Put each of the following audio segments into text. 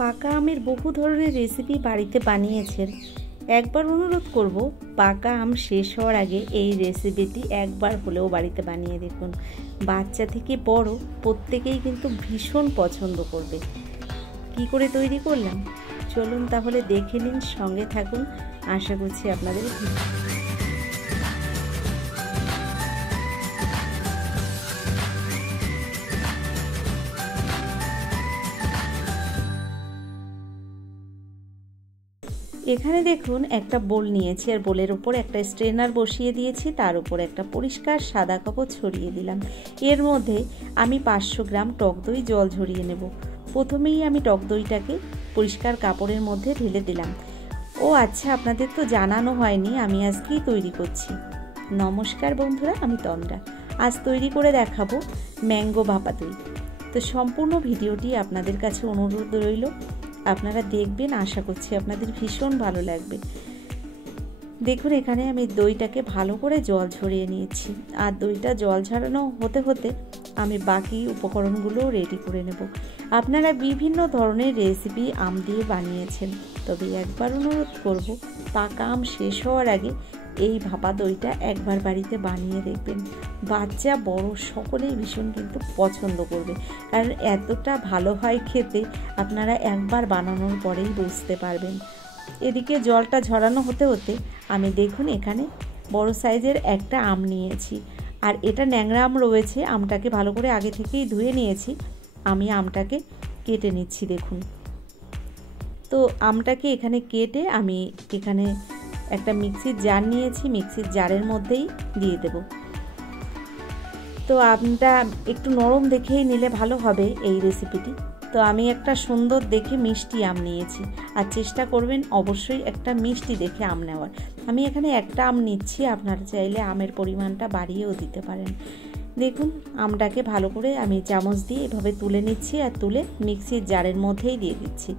পাকা আমের বহু ধরনের রেসিপি বাড়িতে বানিয়েছেন। একবার অনুরোধ করব, পাকা আম শেষ হওয়ার আগে এই রেসিপিটি একবার হলেও বাড়িতে বানিয়ে দেখুন। বাচ্চা থেকে বড় প্রত্যেকেই কিন্তু ভীষণ পছন্দ করবে। কি করে তৈরি করলাম চলুন তাহলে দেখে নিন, সঙ্গে থাকুন, আশা করছি আপনাদের এখানে দেখুন একটা বোল নিয়েছি আর বোলের উপর একটা স্ট্রেনার বসিয়ে দিয়েছি, তার উপর একটা পরিষ্কার সাদা কাপড় ছড়িয়ে দিলাম। এর মধ্যে আমি 500 গ্রাম টক দই জল ঝরিয়ে নেব। প্রথমেই আমি টক দইটাকে পরিষ্কার কাপড়ের মধ্যে ঢেলে দিলাম। ও আচ্ছা, আপনাদের তো জানানো হয়নি আমি আজকেই তৈরি করছি। নমস্কার বন্ধুরা, আমি তন্দ্রা। আজ তৈরি করে দেখাবো ম্যাঙ্গো ভাপা দই। তো সম্পূর্ণ ভিডিওটি আপনাদের কাছে অনুরোধ রইল, আপনারা দেখবেন, আশা করছি আপনাদের ভীষণ ভালো লাগবে। দেখুন এখানে আমি দইটাকে ভালো করে জল ঝরিয়ে নিয়েছি, আর দইটা জল ঝরানো হতে হতে আমি বাকি উপকরণগুলো রেডি করে নেব। আপনারা বিভিন্ন ধরনের রেসিপি আম দিয়ে বানিয়েছেন, তবে একবার অনুরোধ করব, পাকা আম শেষ হওয়ার আগে এই ভাপা দইটা একবার বাড়িতে বানিয়ে দেখবেন। বাচ্চা বড় সকলেই ভীষণ কিন্তু পছন্দ করবে, কারণ এতটা ভালো হয় খেতে, আপনারা একবার বানানোর পরেই বুঝতে পারবেন। এদিকে জলটা ঝরানো হতে হতে আমি দেখুন এখানে বড় সাইজের একটা আম নিয়েছি, আর এটা ন্যাংরা আম রয়েছে। আমটাকে ভালো করে আগে থেকেই ধুয়ে নিয়েছি। আমি আমটাকে কেটে নিচ্ছি। দেখুন, তো আমটাকে এখানে কেটে আমি এখানে একটা মিক্সির জার নিয়েছি, মিক্সির জারের মধ্যেই দিয়ে দেব। তো আমটা একটু নরম দেখেই নিলে ভালো হবে এই রেসিপিটি। তো আমি একটা সুন্দর দেখে মিষ্টি আম নিয়েছি, আর চেষ্টা করবেন অবশ্যই একটা মিষ্টি দেখে আম নেওয়ার। আমি এখানে একটা আম নিচ্ছি, আপনারা চাইলে আমের পরিমাণটা বাড়িয়েও দিতে পারেন। দেখুন আমটাকে ভালো করে আমি চামচ দিয়ে এভাবে তুলে নিচ্ছি, আর তুলে মিক্সির জারের মধ্যেই দিয়ে দিচ্ছি।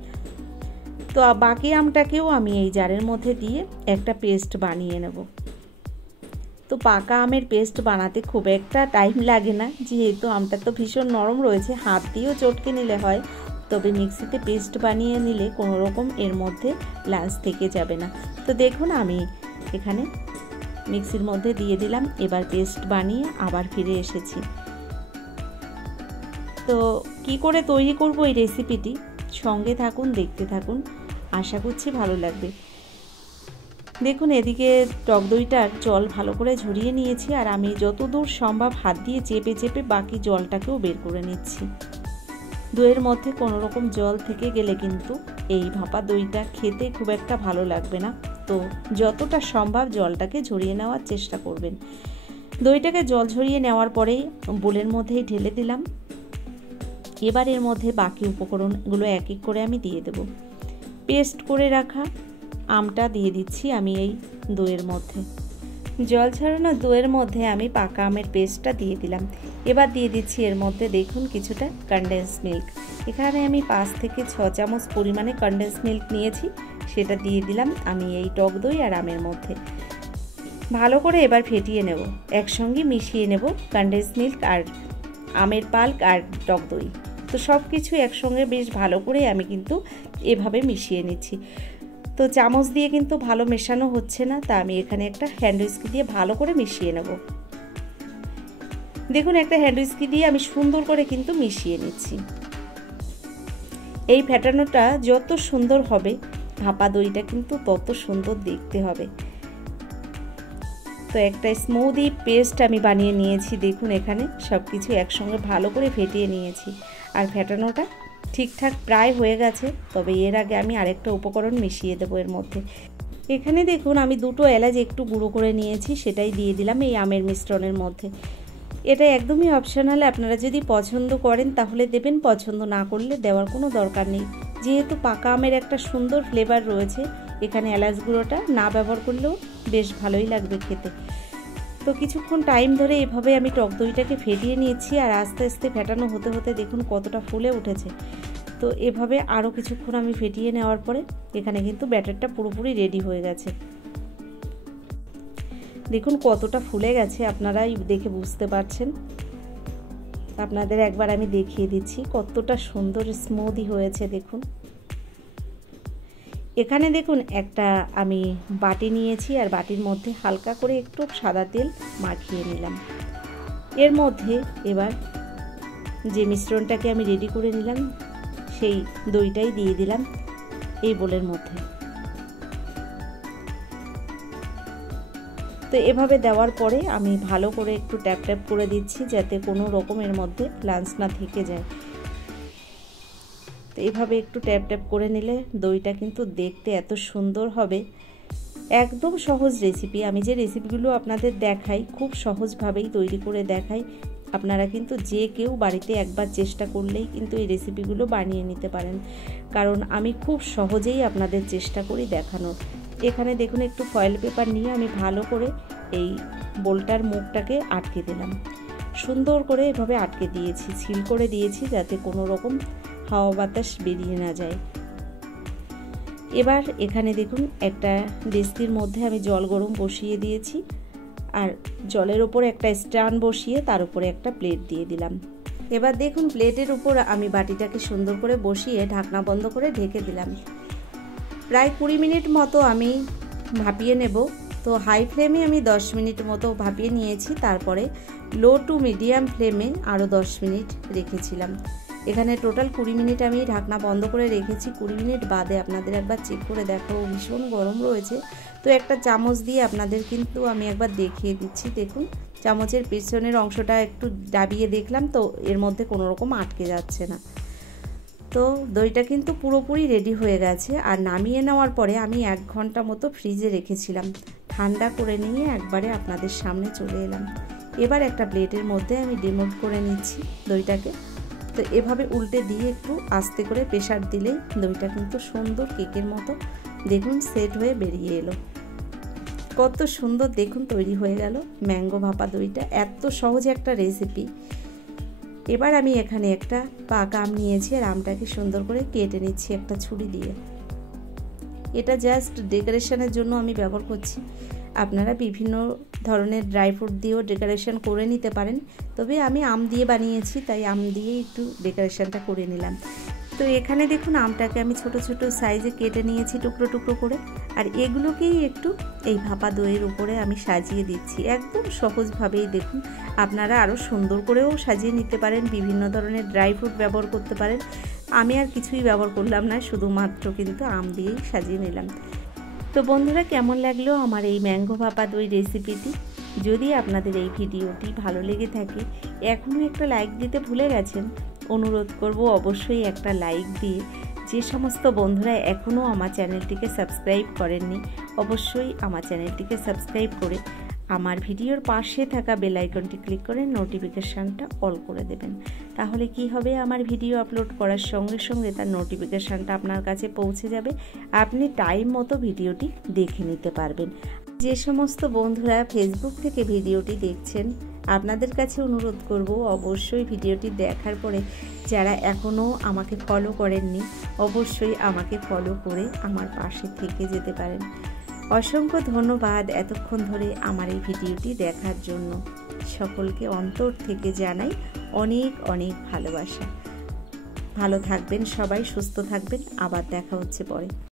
তো বাকি আমটাকেও আমি এই জারের মধ্যে দিয়ে একটা পেস্ট বানিয়ে নেব। তো পাকা আমের পেস্ট বানাতে খুব একটা টাইম লাগে না, যেহেতু আমটা তো ভীষণ নরম রয়েছে, হাত দিয়েও চটকে নিলে হয়। তবে মিক্সিতে পেস্ট বানিয়ে নিলে কোনো রকম এর মধ্যে লাঞ্চ থেকে যাবে না। তো দেখুন আমি এখানে মিক্সির মধ্যে দিয়ে দিলাম, এবার পেস্ট বানিয়ে আবার ফিরে এসেছি। তো কি করে তৈরি করব এই রেসিপিটি, সঙ্গে থাকুন, দেখতে থাকুন, আশা করছি ভালো লাগবে। দেখুন এদিকে টক দইটার জল ভালো করে ঝরিয়ে নিয়েছি, আর আমি যতদূর সম্ভব হাত দিয়ে চেপে চেপে বাকি জলটাকেও বের করে নিচ্ছি। দইয়ের মধ্যে কোনো রকম জল থেকে গেলে কিন্তু এই ভাপা দইটা খেতে খুব একটা ভালো লাগবে না। তো যতটা সম্ভব জলটাকে ঝরিয়ে নেওয়ার চেষ্টা করবেন। দইটাকে জল ঝরিয়ে নেওয়ার পরেই বোলের মধ্যেই ঢেলে দিলাম। এবার এর মধ্যে বাকি উপকরণগুলো এক এক করে আমি দিয়ে দেব। পেস্ট করে রাখা আমটা দিয়ে দিচ্ছি আমি এই দইয়ের মধ্যে। জল ঝরানো দইয়ের মধ্যে আমি পাকা আমের পেস্টটা দিয়ে দিলাম। এবার দিয়ে দিচ্ছি এর মধ্যে দেখুন কিছুটা কনডেন্স মিল্ক। এখানে আমি 5 থেকে 6 চামচ পরিমাণে কনডেন্স মিল্ক নিয়েছি, সেটা দিয়ে দিলাম আমি এই টক দই আর আমের মধ্যে। ভালো করে এবার ফেটিয়ে নেব, একসঙ্গে মিশিয়ে নেব কনডেন্স মিল্ক আর আমের পাল্প আর টক দই। তো সব কিছু একসঙ্গে বেশ ভালো করে আমি কিন্তু এভাবে মিশিয়ে নিচ্ছি। তো চামচ দিয়ে কিন্তু ভালো মেশানো হচ্ছে না, তা আমি এখানে একটা হ্যান্ড উইস্কি দিয়ে ভালো করে মিশিয়ে নেব। দেখুন একটা হ্যান্ড উইস্কি দিয়ে আমি সুন্দর করে কিন্তু মিশিয়ে নিচ্ছি। এই ফেটানোটা যত সুন্দর হবে, ভাপা দইটা কিন্তু তত সুন্দর দেখতে হবে। তো একটা স্মুদি পেস্ট আমি বানিয়ে নিয়েছি। দেখুন এখানে সব কিছু একসঙ্গে ভালো করে ফেটিয়ে নিয়েছি, আর ফেটানোটা ঠিকঠাক প্রায় হয়ে গেছে। তবে এর আগে আমি আরেকটা উপকরণ মিশিয়ে দেবো এর মধ্যে। এখানে দেখুন আমি 2টো এলাচ একটু গুঁড়ো করে নিয়েছি, সেটাই দিয়ে দিলাম এই আমের মিশ্রণের মধ্যে। এটা একদমই অপশনাল, আপনারা যদি পছন্দ করেন তাহলে দেবেন, পছন্দ না করলে দেওয়ার কোনো দরকার নেই। যেহেতু পাকা আমের একটা সুন্দর ফ্লেভার রয়েছে, এখানে এলাচ গুঁড়োটা না ব্যবহার করলেও বেশ ভালোই লাগবে খেতে। তো কিছুক্ষণ টাইম ধরে এভাবে আমি টক দইটাকে ফেটিয়ে নিয়েছি, আর আস্তে আস্তে ফেটানো হতে হতে দেখুন কতটা ফুলে উঠেছে। তো এভাবে আরও কিছুক্ষণ আমি ফেটিয়ে নেওয়ার পরে এখানে কিন্তু ব্যাটারটা পুরোপুরি রেডি হয়ে গেছে। দেখুন কতটা ফুলে গেছে, আপনারাই দেখে বুঝতে পারছেন। আপনাদের একবার আমি দেখিয়ে দিচ্ছি কতটা সুন্দর স্মুদি হয়েছে। দেখুন এখানে দেখুন একটা আমি বাটি নিয়েছি, আর বাটির মধ্যে হালকা করে একটু সাদা তেল মাখিয়ে নিলাম। এর মধ্যে এবার যে মিশ্রণটাকে আমি রেডি করে নিলাম সেই দইটাই দিয়ে দিলাম এই বোলের মধ্যে। তো এভাবে দেওয়ার পরে আমি ভালো করে একটু ট্যাপ ট্যাপ করে দিচ্ছি যাতে কোনো রকমের মধ্যে লাঞ্চ না থেকে যায়। তো এভাবে একটু ট্যাপ ট্যাপ করে নিলে দইটা কিন্তু দেখতে এত সুন্দর হবে। একদম সহজ রেসিপি। আমি যে রেসিপিগুলো আপনাদের দেখাই খুব সহজভাবেই তৈরি করে দেখাই। আপনারা কিন্তু যে কেউ বাড়িতে একবার চেষ্টা করলেই কিন্তু এই রেসিপিগুলো বানিয়ে নিতে পারেন, কারণ আমি খুব সহজেই আপনাদের চেষ্টা করি দেখানোর। এখানে দেখুন একটু ফয়েল পেপার নিয়ে আমি ভালো করে এই বোলটার মুখটাকে আটকে দিলাম। সুন্দর করে এভাবে আটকে দিয়েছি, সিল করে দিয়েছি যাতে কোনো রকম হাওয়া বাতাস বেরিয়ে না যায়। এবার এখানে দেখুন একটা ডেস্কির মধ্যে আমি জল গরম বসিয়ে দিয়েছি, আর জলের ওপর একটা স্ট্যান্ড বসিয়ে তার উপরে একটা প্লেট দিয়ে দিলাম। এবার দেখুন প্লেটের উপর আমি বাটিটাকে সুন্দর করে বসিয়ে ঢাকনা বন্ধ করে ঢেকে দিলাম। প্রায় 20 মিনিট মতো আমি ভাপিয়ে নেব। তো হাই ফ্লেমে আমি 10 মিনিট মতো ভাপিয়ে নিয়েছি, তারপরে লো টু মিডিয়াম ফ্লেমে আরও 10 মিনিট রেখেছিলাম। এখানে টোটাল 20 মিনিট আমি ঢাকনা বন্ধ করে রেখেছি। 20 মিনিট বাদে আপনাদের একবার চেক করে দেখাবো। ভীষণ গরম রয়েছে, তো একটা চামচ দিয়ে আপনাদের কিন্তু আমি একবার দেখিয়ে দিচ্ছি। দেখুন চামচের পেছনের অংশটা একটু দাবিয়ে দেখলাম, তো এর মধ্যে কোনো রকম আটকে যাচ্ছে না। তো দইটা কিন্তু পুরোপুরি রেডি হয়ে গেছে। আর নামিয়ে নেওয়ার পরে আমি 1 ঘন্টা মতো ফ্রিজে রেখেছিলাম। ঠান্ডা করে নিয়ে একবারে আপনাদের সামনে চলে এলাম। এবার একটা প্লেটের মধ্যে আমি ডিমোল্ড করে নিচ্ছি দইটাকে। তো এভাবে উল্টে দিয়ে একটু আস্তে করে প্রেসার দিলেই দইটা কিন্তু সুন্দর কেকের মতো দেখুন সেট হয়ে বেরিয়ে এলো। কত সুন্দর দেখুন তৈরি হয়ে গেল ম্যাঙ্গো ভাপা দইটা। এত সহজে একটা রেসিপি। এবার আমি এখানে একটা পাকা আম নিয়েছি, আর আমটাকে সুন্দর করে কেটে নিচ্ছি একটা ছুরি দিয়ে। এটা জাস্ট ডেকোরেশনের জন্য আমি ব্যবহার করছি। আপনারা বিভিন্ন ধরনের ড্রাই ফ্রুট দিয়েও ডেকোরেশন করে নিতে পারেন, তবে আমি আম দিয়ে বানিয়েছি তাই আম দিয়ে একটু ডেকোরেশনটা করে নিলাম। তো এখানে দেখুন আমটাকে আমি ছোট ছোট সাইজে কেটে নিয়েছি টুকরো টুকরো করে, আর এগুলোকেই একটু এই ভাপা দইয়ের উপরে আমি সাজিয়ে দিচ্ছি। একদম সহজভাবেই দেখুন, আপনারা আরও সুন্দর করেও সাজিয়ে নিতে পারেন, বিভিন্ন ধরনের ড্রাই ফ্রুট ব্যবহার করতে পারেন। আমি আর কিছুই ব্যবহার করলাম না, শুধুমাত্র কিন্তু আম দিয়েই সাজিয়ে নিলাম। তো বন্ধুরা, কেমন লাগলো আমার এই ম্যাঙ্গো ভাপা দই রেসিপিটি? যদি আপনাদের এই ভিডিওটি ভালো লেগে থাকে, এখনও একটা লাইক দিতে ভুলে গেছেন, অনুরোধ করব অবশ্যই একটা লাইক দিয়ে। যে সমস্ত বন্ধুরা এখনও আমার চ্যানেলটিকে সাবস্ক্রাইব করেননি, অবশ্যই আমার চ্যানেলটিকে সাবস্ক্রাইব করে আমার ভিডিওর পাশে থাকা বেল আইকনটি ক্লিক করে নোটিফিকেশানটা অল করে দেবেন। তাহলে কি হবে, আমার ভিডিও আপলোড করার সঙ্গে সঙ্গে তার নোটিফিকেশানটা আপনার কাছে পৌঁছে যাবে। আপনি টাইম মতো ভিডিওটি দেখে নিতে পারবেন। যে সমস্ত বন্ধুরা ফেসবুক থেকে ভিডিওটি দেখছেন, আপনাদের কাছে অনুরোধ করব অবশ্যই ভিডিওটি দেখার পরে যারা এখনও আমাকে ফলো করেননি, অবশ্যই আমাকে ফলো করে আমার পাশে থেকে যেতে পারেন। অসংখ্য ধন্যবাদ এতক্ষণ ধরে আমার এই ভিডিওটি দেখার জন্য। সকলকে অন্তর থেকে জানাই অনেক অনেক ভালোবাসা। ভালো থাকবেন সবাই, সুস্থ থাকবেন। আবার দেখা হচ্ছে পরে।